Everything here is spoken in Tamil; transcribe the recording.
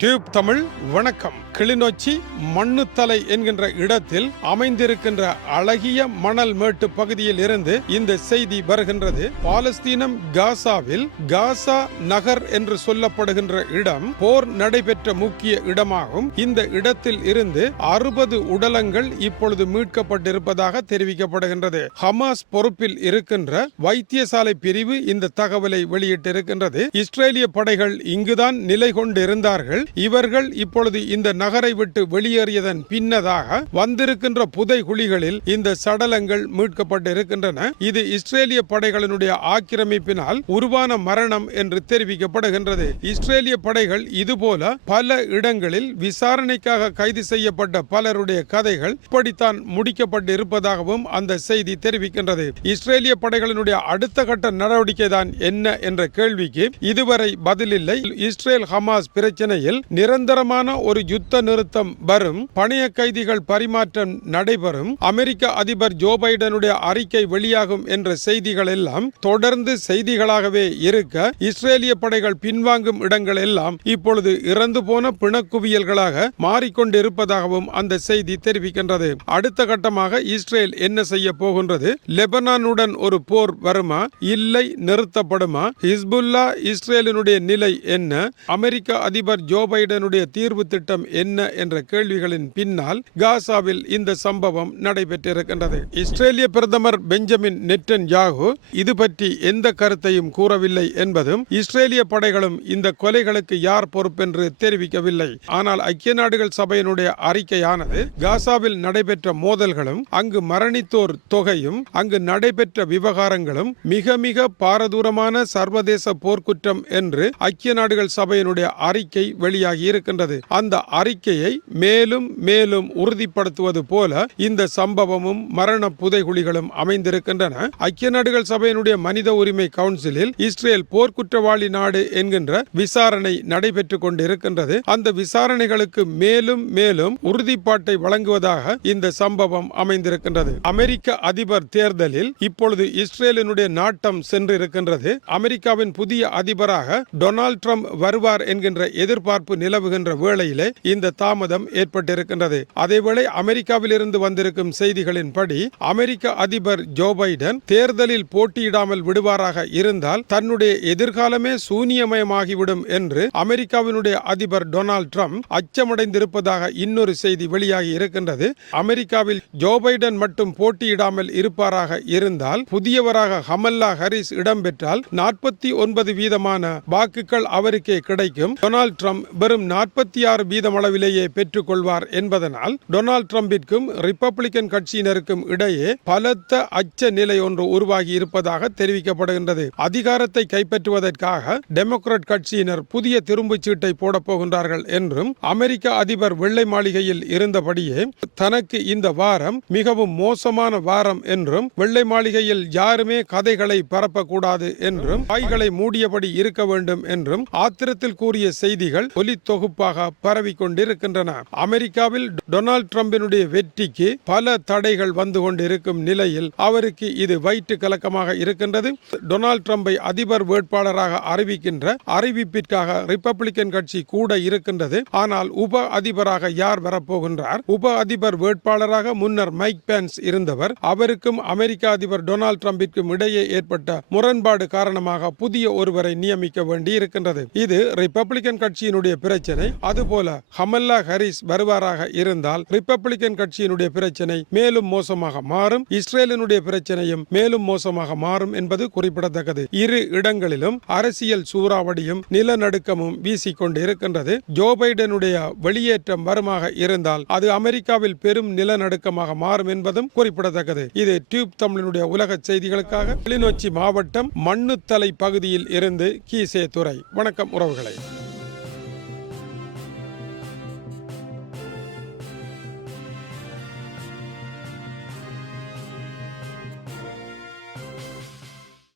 டியூப் தமிழ் வணக்கம். கிளிநொச்சி மண்ணுத்தலை என்கின்ற இடத்தில் அமைந்திருக்கின்ற அழகிய மணல் மேட்டு பகுதியில் இருந்து இந்த செய்தி வருகின்றது. பாலஸ்தீனம் காசாவில் காசா நகர் என்று சொல்லப்படுகின்ற இடம் போர் நடைபெற்ற முக்கிய இடமாகும். இந்த இடத்தில் இருந்து அறுபது உடலங்கள் இப்பொழுது மீட்கப்பட்டிருப்பதாக தெரிவிக்கப்படுகின்றது. ஹமாஸ் பொறுப்பில் இருக்கின்ற வைத்தியசாலை பிரிவு இந்த தகவலை வெளியிட்டிருக்கின்றது. இஸ்ரேலிய படைகள் இங்குதான் நிலை கொண்டிருந்தார்கள். இவர்கள் இப்பொழுது இந்த நகரை விட்டு வெளியேறியதன் பின்னதாக வந்திருக்கின்ற புதை குழிகளில் இந்த சடலங்கள் மீட்கப்பட்டிருக்கின்றன. இது இஸ்ரேலிய படைகளினுடைய ஆக்கிரமிப்பினால் உருவான மரணம் என்று தெரிவிக்கப்படுகின்றது. இஸ்ரேலிய படைகள் இதுபோல பல இடங்களில் விசாரணைக்காக கைது செய்யப்பட்ட பலருடைய கதைகள் இப்படித்தான் முடிக்கப்பட்டு இருப்பதாகவும் அந்த செய்தி தெரிவிக்கின்றது. இஸ்ரேலிய படைகளினுடைய அடுத்த கட்ட நடவடிக்கை தான் என்ன என்ற கேள்விக்கு இதுவரை பதிலில்லை. இஸ்ரேல் ஹமாஸ் பிரச்சனையில் நிரந்தரமான ஒரு யுத்த நிறுத்தம் வரும் பணைய கைதிகள் பரிமாற்றம் நடைபெறும் அமெரிக்க அதிபர் ஜோ பைடனுடைய அறிக்கை வெளியாகும் என்ற செய்திகள் எல்லாம் தொடர்ந்து செய்திகளாகவே இருக்க இஸ்ரேலிய படைகள் பின்வாங்கும் இடங்கள் எல்லாம் இப்பொழுது இறந்து போன பிணக்குவியல்களாக மாறிக்கொண்டிருப்பதாகவும் அந்த செய்தி தெரிவிக்கின்றது. அடுத்த கட்டமாக இஸ்ரேல் என்ன செய்ய போகின்றது? லெபனானுடன் ஒரு போர் வருமா? இல்லை நிறுத்தப்படுமா? ஹிஸ்புல்லா இஸ்ரேலினுடைய நிலை என்ன? அமெரிக்க அதிபர் ஜோ பைடனுடைய தீர்வு திட்டம் என்ன என்ற கேள்விகளின் பின்னால் காசாவில் இந்த சம்பவம் நடைபெற்றிருக்கின்றது. இஸ்ரேலிய பிரதமர் பெஞ்சமின் நெட்டன் யாகு இது பற்றி எந்த கருத்தையும் கூறவில்லை என்பதும் இஸ்ரேலிய படைகளும் இந்த கொலைகளுக்கு யார் பொறுப்பென்று தெரிவிக்கவில்லை. ஆனால் ஐக்கிய நாடுகள் சபையினுடைய அறிக்கையானது காசாவில் நடைபெற்ற மோதல்களும் அங்கு மரணித்தோர் தொகையும் அங்கு நடைபெற்ற விவகாரங்களும் மிக மிக பாரதூரமான சர்வதேச போர்க்குற்றம் என்று ஐக்கிய நாடுகள் சபையினுடைய அறிக்கை வெளி வெளியாகி இருக்கின்றது. அந்த அறிக்கையை மேலும் மேலும் உறுதிப்படுத்துவது போல இந்த சம்பவமும் மரண புதைகுழிகளும் அமைந்திருக்கின்றன. ஐக்கிய நாடுகள் சபையினுடைய மனித உரிமை கவுன்சிலில் இஸ்ரேல் போர்க்குற்றவாளி நாடு என்கின்ற விசாரணை நடைபெற்றுக் கொண்டிருக்கின்றது. அந்த விசாரணைகளுக்கு மேலும் மேலும் உறுதிப்பாட்டை வழங்குவதாக இந்த சம்பவம் அமைந்திருக்கின்றது. அமெரிக்க அதிபர் தேர்தலில் இப்பொழுது இஸ்ரேலினுடைய நாட்டம் சென்றிருக்கின்றது. அமெரிக்காவின் புதிய அதிபராக டொனால்ட் ட்ரம்ப் வருவார் என்கின்ற எதிர்பார்ப்பு நிலவுகின்ற வேளையிலே இந்த தாமதம் ஏற்பட்டிருக்கின்றது. அதேவேளை அமெரிக்காவிலிருந்து வந்திருக்கும் செய்திகளின்படி அமெரிக்க அதிபர் ஜோ பைடன் தேர்தலில் போட்டியிடாமல் விடுவாராக இருந்தால் தன்னுடைய எதிர்காலமே சூனியமயமாகிவிடும் என்று அமெரிக்காவினுடைய அதிபர் டொனால்ட் ட்ரம்ப் அச்சமடைந்திருப்பதாக இன்னொரு செய்தி வெளியாகி இருக்கின்றது. அமெரிக்காவில் ஜோ பைடன் மட்டும் போட்டியிடாமல் இருப்பாராக இருந்தால் புதியவராக ஹமல்லா ஹரிஸ் இடம்பெற்றால் நாற்பத்தி ஒன்பது வீதமான வாக்குகள் அவருக்கே கிடைக்கும். டொனால்ட் ட்ரம்ப் வெறும் நாற்பத்தி ஆறு வீதம் அளவிலேயே பெற்றுக் கொள்வார் என்பதனால் டொனால்ட் ட்ரம்பிற்கும் ரிப்பப்ளிக்கன் கட்சியினருக்கும் இடையே பலத்த அச்ச நிலை ஒன்று உருவாகி இருப்பதாக தெரிவிக்கப்படுகின்றது. அதிகாரத்தை கைப்பற்றுவதற்காக டெமோக்ராட் கட்சியினர் புதிய திரும்புச் சீட்டை போடப்போகின்றார்கள் என்றும் அமெரிக்க அதிபர் வெள்ளை மாளிகையில் இருந்தபடியே தனக்கு இந்த வாரம் மிகவும் மோசமான வாரம் என்றும் வெள்ளை மாளிகையில் யாருமே கதைகளை பரப்பக்கூடாது என்றும் வாய்களை மூடியபடி இருக்க வேண்டும் என்றும் ஆத்திரத்தில் கூறிய செய்திகள் ஒலி தொகுப்பாக பரவி கொண்டிருக்கின்றன அமெரிக்காவில் டொனால்ட் ட்ரம்பினுடைய வெற்றிக்கு பல தடைகள் வந்து கொண்டிருக்கும் நிலையில் அவருக்கு இது வயிற்று கலக்கமாக இருக்கின்றது. டொனால்ட் ட்ரம்பை அதிபர் வேட்பாளராக அறிவிக்கின்ற அறிவிப்பிற்காக ரிப்பப்ளிகன் கட்சி கூட இருக்கின்றது. ஆனால் உப அதிபராக யார் வரப்போகின்றார்? உப அதிபர் வேட்பாளராக முன்னர் மைக் பென்ஸ் இருந்தவர். அவருக்கும் அமெரிக்க அதிபர் டொனால்ட் ட்ரம்பிற்கும் இடையே ஏற்பட்ட முரண்பாடு காரணமாக புதிய ஒருவரை நியமிக்க வேண்டி இருக்கின்றது இது ரிப்பப்ளிகன் கட்சியினுடைய பிரச்சனை. அதுபோல ஹமல்லா ஹரிஸ் வருவாராக இருந்தால் ரிப்பப்ளிக்கன் கட்சியினுடைய பிரச்சனை மேலும் மோசமாக மாறும். இஸ்ரேலினுடைய பிரச்சனையும் மேலும் மோசமாக மாறும் என்பது குறிப்பிடத்தக்கது. இரு இடங்களிலும் அரசியல் சூறாவடியும் நிலநடுக்கமும் வீசிக்கொண்டு இருக்கின்றது ஜோ பைடனுடைய வெளியேற்றம் வருமாக இருந்தால் அது அமெரிக்காவில் பெரும் நிலநடுக்கமாக மாறும் என்பதும் குறிப்பிடத்தக்கது. இது டியூப் தமிழினுடைய உலக செய்திகளுக்காக கிளிநொச்சி மாவட்டம் மண்ணுத்தலை பகுதியில் இருந்து கீசே துறை வணக்கம் உறவுகளை.